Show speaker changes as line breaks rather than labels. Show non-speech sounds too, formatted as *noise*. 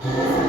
Thank *laughs* you.